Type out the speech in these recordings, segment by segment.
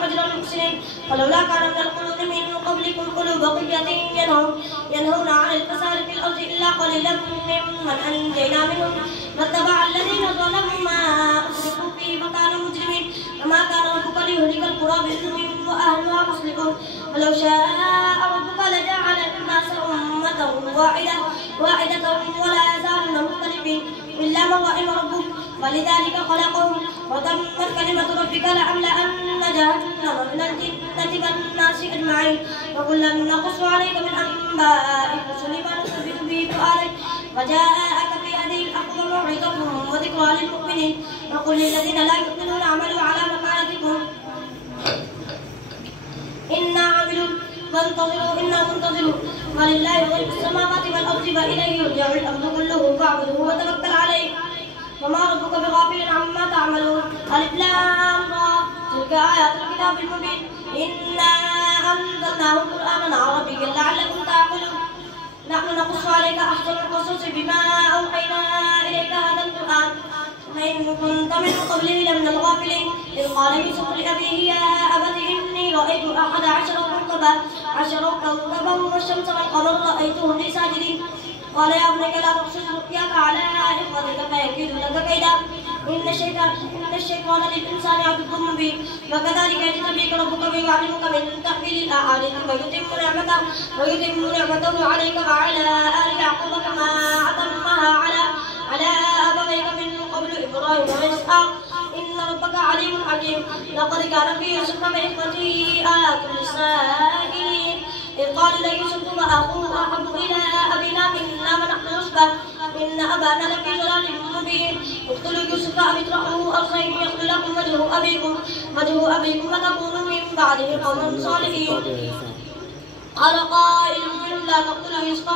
مجرى المحسنين فلولا كان من القرون من قبلكم أولو بقية ينهون عن الفساد في الأرض إلا قليلا ممن أنجينا منهم واتبع الذين ظلموا ما أسرفوا فيه وكانوا مجرمين وما كان ربك ليهلك القرى بظلم وأهلها مصلحون ولو شاء ربك لجعل الناس أمة واحدة ولا يزالون مختلفين إلا من رحم ربك ولذلك خلقهم وتمت كلمة ربك لأملأن جهنم من الجنة والناس أجمعين وكلا نقص عليك من أنباء الرسل ما نثبت به فؤادك وجاءك في هذه الحق موعظة وذكرى للمؤمنين وقل للذين لا يؤمنون اعملوا على مكانتكم إنا عاملون وانتظروا إنا منتظرون ولله غيب السماوات والأرض وإليه يرجع الأمر كله فاعبده وتوكل عليه وما ربك بغافل عما تعملون ألف لام را تلك آيات الكتاب المبين إنا أنزلناه قرآنا عربيا لعلكم تعقلون نحن نقص عليك أحسن القصص بما أوحينا إليك هذا القرآن وإن كنت من قبله لمن الغافلين إذ قال يوسف لأبيه يا أبت إني رأيت 11 كوكبا والشمس والقمر رأيتهم لي ساجدين قال يا بني لا تقصص رؤياك على إخوتك فيكيدوا لك كيدا إن الشيطان للإنسان عدو مبين وكذلك يجتبيك ربك ويعلمك من تأويل الأحاديث ويتم نعمته عليك وعلى آل يعقوب كما أتمها على أبويك من قبل إبراهيم وإسحاق إن ربك عليم حكيم لقد كان في يوسف وإخوته آيات للسائلين إذ قالوا ليوسف وأخوه أحب إلى أبينا منا ونحن عصبة إن أبانا لفي ضلال مبين اقتلوا يوسف أو اطرحوه أرضا يخل لكم وجه أبيكم وتكونوا من بعده قوما صالحين قال قائل منهم لا تقتلوا يوسف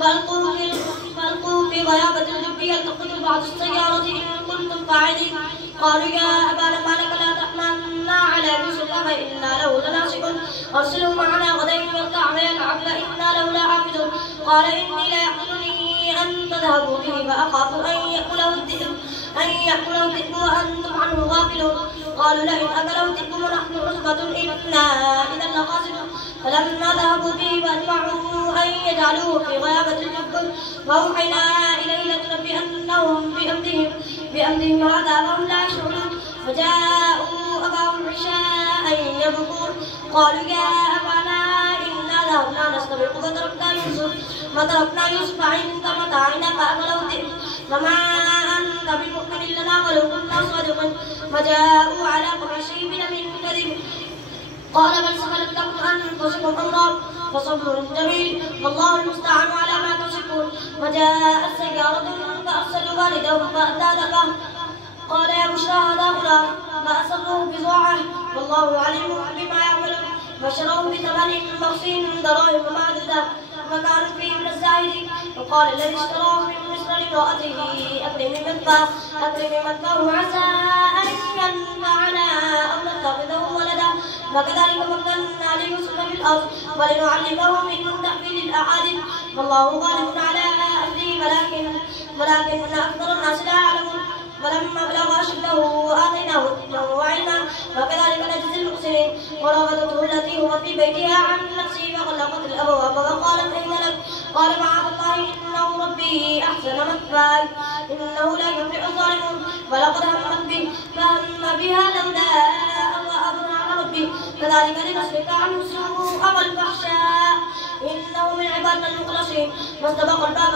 فألقوه في غيابة الجب يلتقطه بعض السيارة إن كنتم فاعلين قالوا يا أبانا ما لك لا تأمنا على يوسف فإنا له لناصحون أرسله معنا غدا يرتع ويلعب إنا له لعابدون قال إني ليحزنني أن تذهبوا به فأخاف أن يأكله الذئب وأنتم عنه غافلون قالوا لئن أكله الذئب ونحن عصبة إنا إذا لخاسرون فلما ذهبوا به فأجمعوا أن يجعلوه في غيابة الجب وأوحينا إليه لتنبئنهم بأمرهم هذا وهم لا يشعرون فجاءوا أباهم عشاء يبكون قالوا يا أبانا إنا ذهبنا نستبق فتركنا يوسف عند متاعنا فأكله الذئب وما أنت بمؤمن لنا ولو كنا صادقين فجاءوا على قميصه بدم كذب قال بل سكلت لكم أنفسكم أمرا فصبر جميل والله المستعان على ما تصفون وجاءت سيارة فأرسلوا والدهم فأتى دفه قال يا بشرى هذا غلام فأسروه بضاعة والله عليم بما يعملون فشروه بثمن بخس دراهم معدودة وكانوا فيه من الزاهدين وقال الذي اشتراه من مصر لامرأته أكرمي مثواه عسى أن ينفعنا أو نتخذه ولدا وكذلك مكنا ليوسف في الأرض ولنعلمه من تأويل الأحاديث والله غالب على أمره ولكن أكثر الناس لا يعلمون ولما بلغ أشده آتيناه حكما وعلما وكذلك نجزي المحسنين وراودته التي هو في بيتها عن نفسه فغلقت الأبواب وقالت أين لك قال معاذ الله إنه ربي أحسن مثواي إنه لا يفلح الظالمون ولقد همت به فهم بها لولا أن رأى على ربه كذلك لنصرف عنه السوء والفحشاء إنه من عبادنا المخلصين واستبق الباب